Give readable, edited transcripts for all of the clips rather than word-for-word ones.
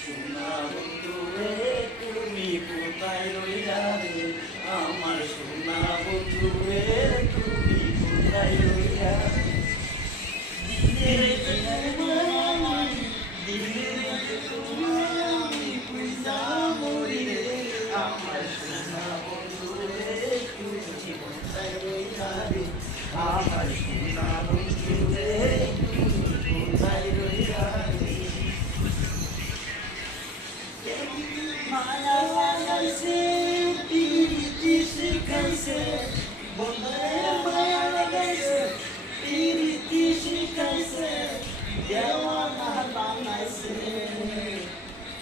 সোনা বন্ধু রে তুমি কোথায় রইলা রে, আমার সোনা বন্ধু রে তুমি কোথায় রইলা রে। দিনের তোমায় দিনের তোমায় পূজা মরি রে, আমার সোনা বন্ধু রে তুমি কোথায় রইলা রে, আমার সোনা বন্ধু রে তুমি কোথায় রইলা রে। মায়া লাগাইছে পিরিতি শিখাইছে, বন্ধুরে মায়া লাগাইছে পিরিতি শিখাইছে, দেওয়ানা বানাইছে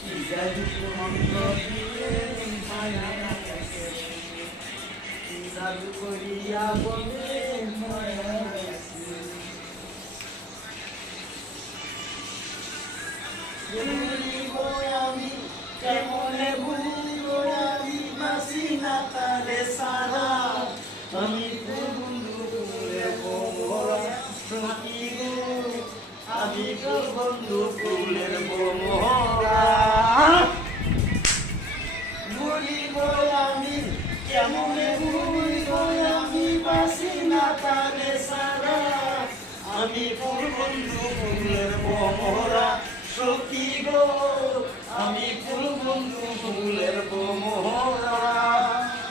কি জাদু মন্ত্র দিয়ে মায়া লাগাইছে, কি জাদু করিয়া বলে মায়া লাগাইছে। আমি কেমনে ভুলবো আমি বাসি না তারে সারা, আমি তো বন্ধু ফুলের বোমরা সখী গো, আমি তো বন্ধু ফুলের বোমরা। ভুলিব আমি কেমনে ভুলবো আমি বাসি না তারে সারা, আমি তোর বন্ধু ফুলের বোমরা সখী গো, আমি ফুল বন্ধু ফুলের বোমরা।